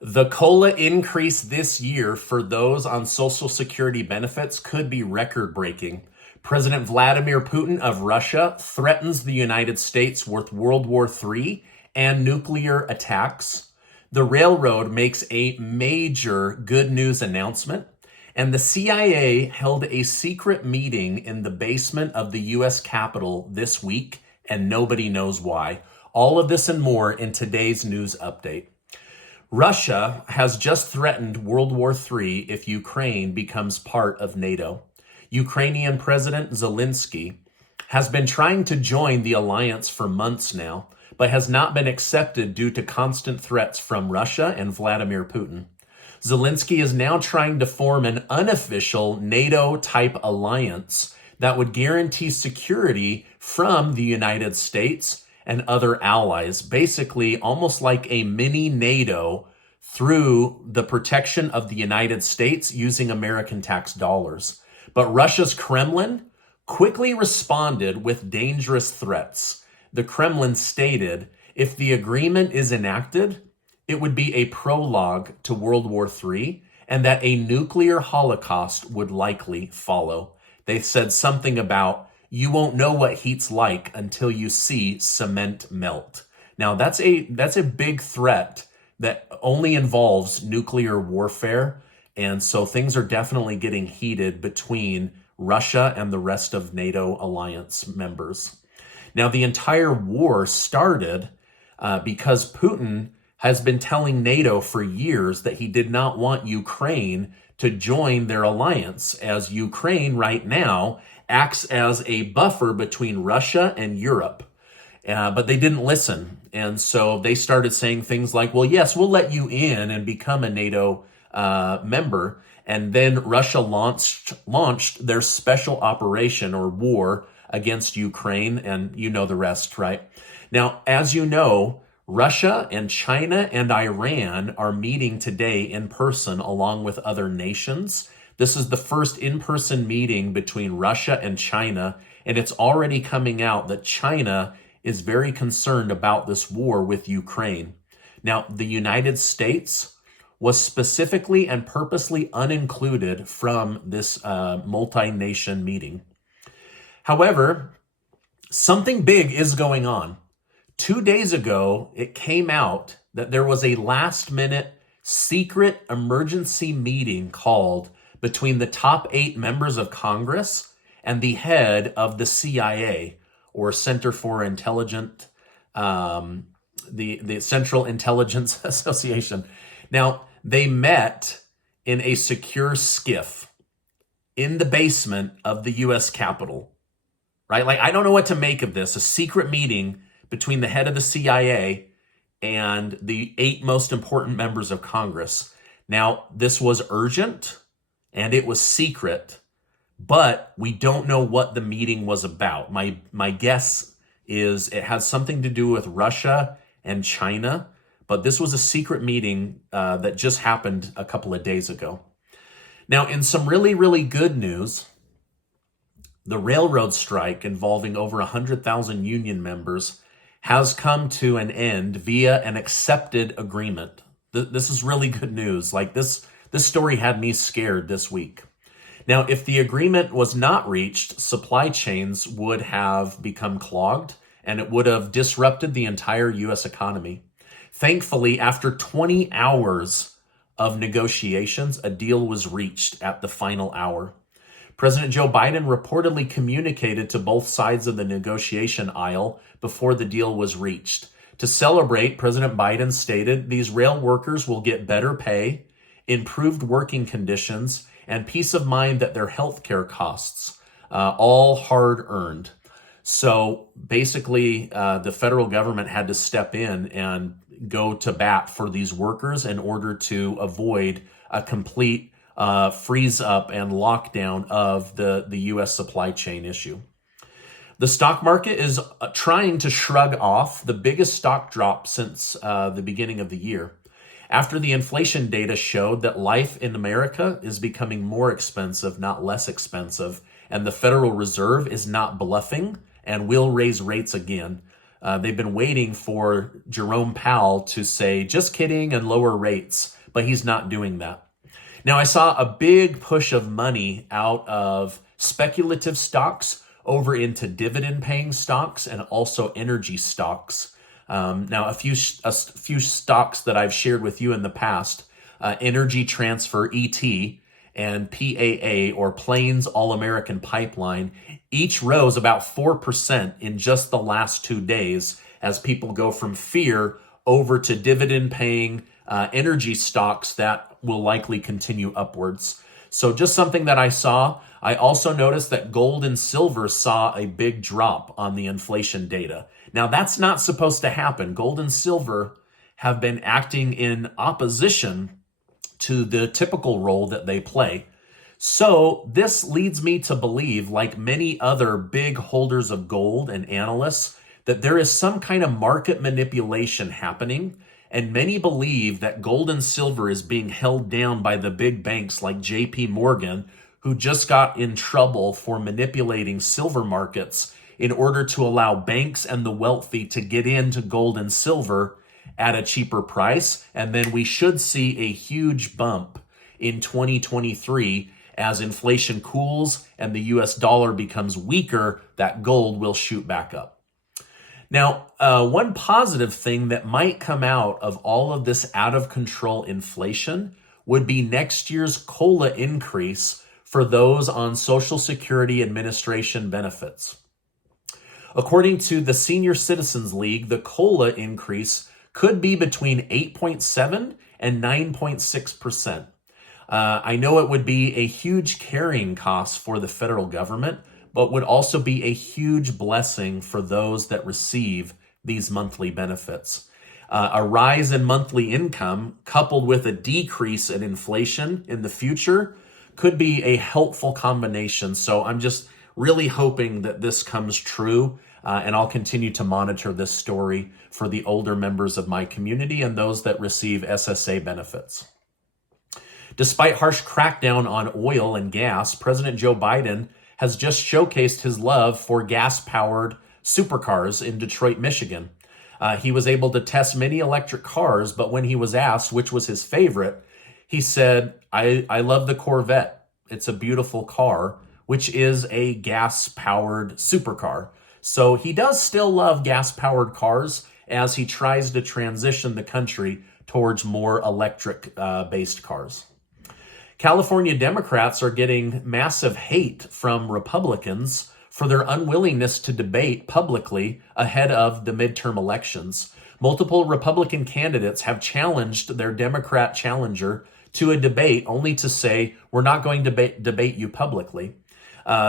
The COLA increase this year for those on Social Security benefits could be record breaking. President Vladimir Putin of Russia threatens the United States with World War III and nuclear attacks. The railroad makes a major good news announcement. And the CIA held a secret meeting in the basement of the US Capitol this week, and nobody knows why. All of this and more in today's news update. Russia has just threatened World War III if Ukraine becomes part of NATO. Ukrainian President Zelensky has been trying to join the alliance for months now, but has not been accepted due to constant threats from Russia and Vladimir Putin. Zelensky is now trying to form an unofficial NATO-type alliance that would guarantee security from the United States and other allies, basically almost like a mini NATO through the protection of the United States using American tax dollars. But Russia's Kremlin quickly responded with dangerous threats. The Kremlin stated, if the agreement is enacted, it would be a prologue to World War III, and that a nuclear holocaust would likely follow. They said something about, you won't know what heat's like until you see cement melt. Now, that's a big threat that only involves nuclear warfare, and so things are definitely getting heated between Russia and the rest of NATO alliance members. Now, the entire war started because Putin has been telling NATO for years that he did not want Ukraine to join their alliance, as Ukraine right now acts as a buffer between Russia and Europe. But they didn't listen. And so they started saying things like, well, yes, we'll let you in and become a NATO member. And then Russia launched their special operation or war against Ukraine. And you know the rest, right? Now, as you know, Russia and China and Iran are meeting today in person along with other nations. This is the first in-person meeting between Russia and China, and it's already coming out that China is very concerned about this war with Ukraine. Now, the United States was specifically and purposely unincluded from this multi-nation meeting. However, something big is going on. 2 days ago, it came out that there was a last-minute secret emergency meeting called between the top 8 members of Congress and the head of the CIA, or Center for Intelligent, the Central Intelligence Association. Now, they met in a secure skiff in the basement of the U.S. Capitol, right? Like, I don't know what to make of this, a secret meeting between the head of the CIA and the 8 most important members of Congress. Now, this was urgent and it was secret, but we don't know what the meeting was about. My guess is it has something to do with Russia and China, but this was a secret meeting that just happened a couple of days ago. Now, in some really, really good news, the railroad strike involving over 100,000 union members has come to an end via an accepted agreement. This is really good news. Like this story had me scared this week. Now, if the agreement was not reached, supply chains would have become clogged and it would have disrupted the entire U.S. economy. Thankfully, after 20 hours of negotiations, a deal was reached at the final hour. President Joe Biden reportedly communicated to both sides of the negotiation aisle before the deal was reached. To celebrate, President Biden stated, these rail workers will get better pay, improved working conditions, and peace of mind that their health care costs, all hard-earned. So basically, the federal government had to step in and go to bat for these workers in order to avoid a complete freeze up and lockdown of the U.S. supply chain issue. The stock market is trying to shrug off the biggest stock drop since the beginning of the year. After the inflation data showed that life in America is becoming more expensive, not less expensive, and the Federal Reserve is not bluffing and will raise rates again. They've been waiting for Jerome Powell to say, just kidding, and lower rates, but he's not doing that. Now, I saw a big push of money out of speculative stocks over into dividend-paying stocks and also energy stocks. Now, a few stocks that I've shared with you in the past, Energy Transfer, ET, and PAA, or Plains All-American Pipeline, each rose about 4% in just the last 2 days as people go from fear over to dividend-paying energy stocks that will likely continue upwards. So just something that I saw. I also noticed that gold and silver saw a big drop on the inflation data. Now, that's not supposed to happen. Gold and silver have been acting in opposition to the typical role that they play. So this leads me to believe, like many other big holders of gold and analysts, that there is some kind of market manipulation happening. And many believe that gold and silver is being held down by the big banks like JP Morgan, who just got in trouble for manipulating silver markets in order to allow banks and the wealthy to get into gold and silver at a cheaper price. And then we should see a huge bump in 2023 as inflation cools and the US dollar becomes weaker, that gold will shoot back up. Now, one positive thing that might come out of all of this out of control inflation would be next year's COLA increase for those on Social Security Administration benefits. According to the Senior Citizens League, the COLA increase could be between 8.7 and 9.6%. I know it would be a huge carrying cost for the federal government, but would also be a huge blessing for those that receive these monthly benefits. A rise in monthly income coupled with a decrease in inflation in the future could be a helpful combination. So I'm just really hoping that this comes true, and I'll continue to monitor this story for the older members of my community and those that receive SSA benefits. Despite harsh crackdown on oil and gas, President Joe Biden has just showcased his love for gas-powered supercars in Detroit, Michigan. He was able to test many electric cars, but when he was asked which was his favorite, he said, I love the Corvette. It's a beautiful car, which is a gas-powered supercar. So he does still love gas-powered cars as he tries to transition the country towards more electric-based cars. California Democrats are getting massive hate from Republicans for their unwillingness to debate publicly ahead of the midterm elections. Multiple Republican candidates have challenged their Democrat challenger to a debate only to say, we're not going to debate you publicly.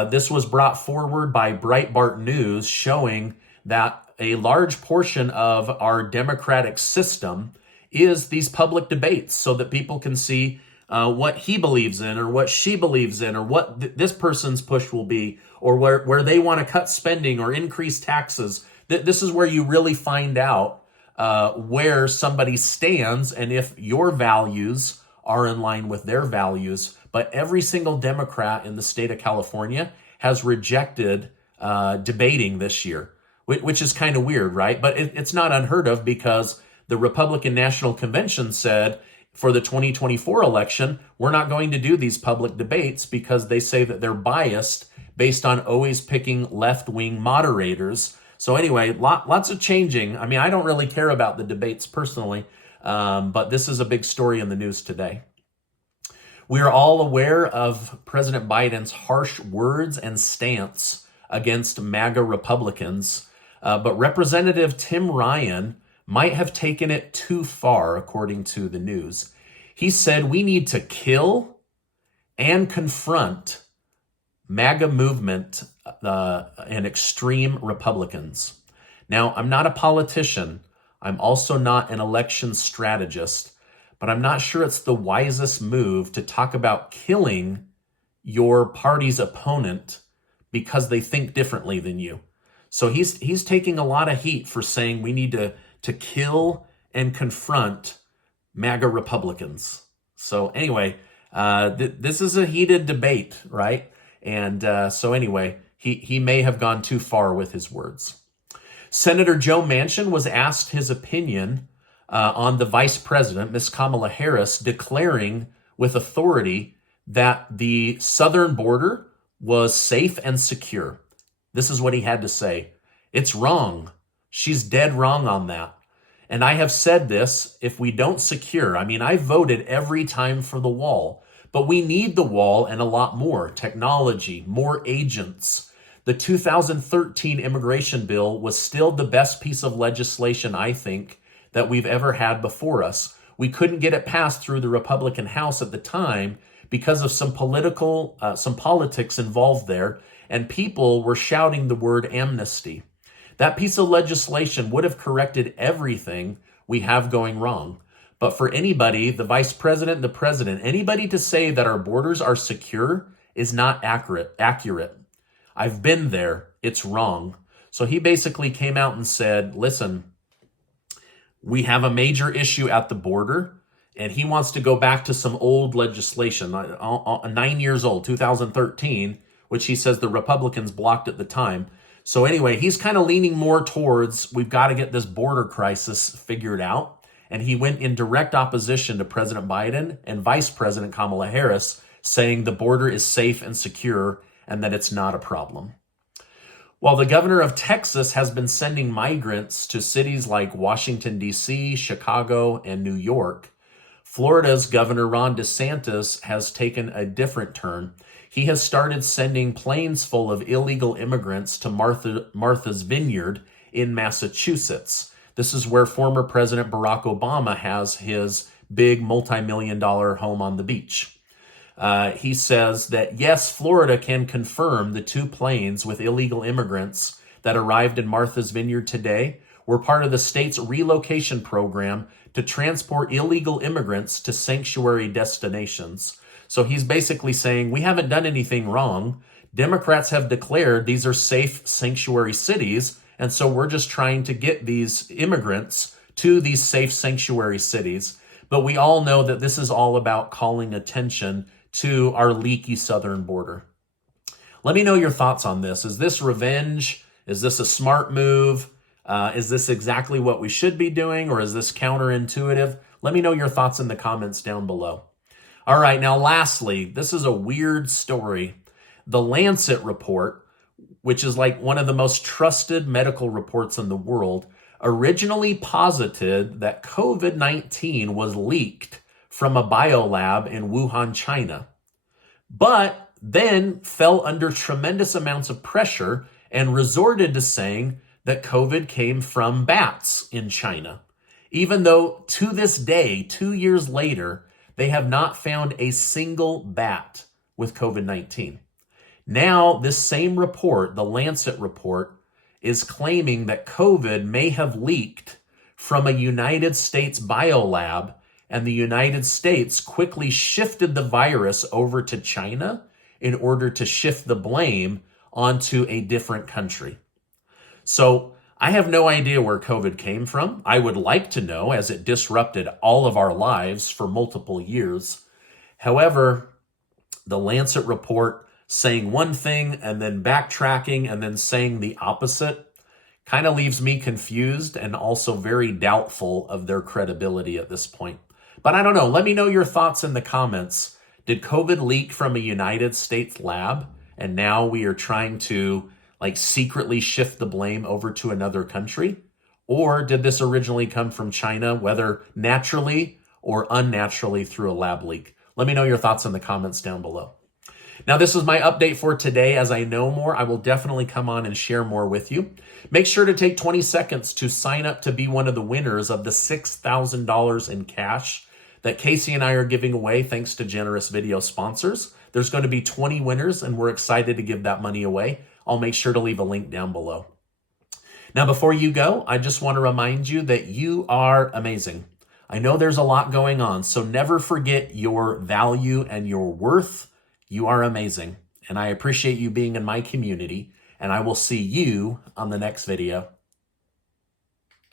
This was brought forward by Breitbart News, showing that a large portion of our democratic system is these public debates so that people can see what he believes in or what she believes in or what this person's push will be or where they want to cut spending or increase taxes. This is where you really find out where somebody stands and if your values are in line with their values. But every single Democrat in the state of California has rejected debating this year, which is kind of weird, right? But it's not unheard of because the Republican National Convention said for the 2024 election, we're not going to do these public debates because they say that they're biased based on always picking left-wing moderators. So anyway, lots of changing. I mean, I don't really care about the debates personally, but this is a big story in the news today. We are all aware of President Biden's harsh words and stance against MAGA Republicans, but Representative Tim Ryan might have taken it too far, according to the news. He said we need to kill and confront MAGA movement and extreme Republicans. Now, I'm not a politician. I'm also not an election strategist, but I'm not sure it's the wisest move to talk about killing your party's opponent because they think differently than you. So he's taking a lot of heat for saying we need to kill and confront MAGA Republicans. So anyway, this is a heated debate, right? And so anyway, he may have gone too far with his words. Senator Joe Manchin was asked his opinion on the vice president, Miss Kamala Harris, declaring with authority that the southern border was safe and secure. This is what he had to say. It's wrong. She's dead wrong on that. And I have said this, if we don't secure, I voted every time for the wall, but we need the wall and a lot more technology, more agents. The 2013 immigration bill was still the best piece of legislation, I think, that we've ever had before us. We couldn't get it passed through the Republican House at the time because of some politics involved there, and people were shouting the word amnesty. That piece of legislation would have corrected everything we have going wrong. But for anybody, the vice president, the president, anybody to say that our borders are secure is not accurate. I've been there. It's wrong. So he basically came out and said, listen, we have a major issue at the border, and he wants to go back to some old legislation, 9 years old, 2013, which he says the Republicans blocked at the time. So anyway, he's kind of leaning more towards we've got to get this border crisis figured out. And he went in direct opposition to President Biden and Vice President Kamala Harris, saying the border is safe and secure and that it's not a problem. While the governor of Texas has been sending migrants to cities like Washington, D.C., Chicago, and New York, Florida's Governor Ron DeSantis has taken a different turn. He has started sending planes full of illegal immigrants to Martha's Vineyard in Massachusetts. This is where former President Barack Obama has his big multi-million-dollar home on the beach. He says that, yes, Florida can confirm the 2 planes with illegal immigrants that arrived in Martha's Vineyard today were part of the state's relocation program to transport illegal immigrants to sanctuary destinations. So he's basically saying, we haven't done anything wrong. Democrats have declared these are safe sanctuary cities, and so we're just trying to get these immigrants to these safe sanctuary cities. But we all know that this is all about calling attention to our leaky southern border. Let me know your thoughts on this. Is this revenge? Is this a smart move? Is this exactly what we should be doing, or is this counterintuitive? Let me know your thoughts in the comments down below. All right, now lastly, this is a weird story. The Lancet report, which is like one of the most trusted medical reports in the world, originally posited that COVID-19 was leaked from a biolab in Wuhan, China, but then fell under tremendous amounts of pressure and resorted to saying that COVID came from bats in China, even though to this day, 2 years later, they have not found a single bat with COVID-19. Now, this same report, the Lancet report, is claiming that COVID may have leaked from a United States biolab, and the United States quickly shifted the virus over to China in order to shift the blame onto a different country. So I have no idea where COVID came from. I would like to know, as it disrupted all of our lives for multiple years. However, the Lancet report saying one thing and then backtracking and then saying the opposite kind of leaves me confused and also very doubtful of their credibility at this point. But I don't know. Let me know your thoughts in the comments. Did COVID leak from a United States lab, and now we are trying to secretly shift the blame over to another country? Or did this originally come from China, whether naturally or unnaturally through a lab leak? Let me know your thoughts in the comments down below. Now, this is my update for today. As I know more, I will definitely come on and share more with you. Make sure to take 20 seconds to sign up to be one of the winners of the $6,000 in cash that Casey and I are giving away thanks to generous video sponsors. There's going to be 20 winners, and we're excited to give that money away. I'll make sure to leave a link down below. Now, before you go, I just want to remind you that you are amazing. I know there's a lot going on, so never forget your value and your worth. You are amazing, and I appreciate you being in my community, and I will see you on the next video.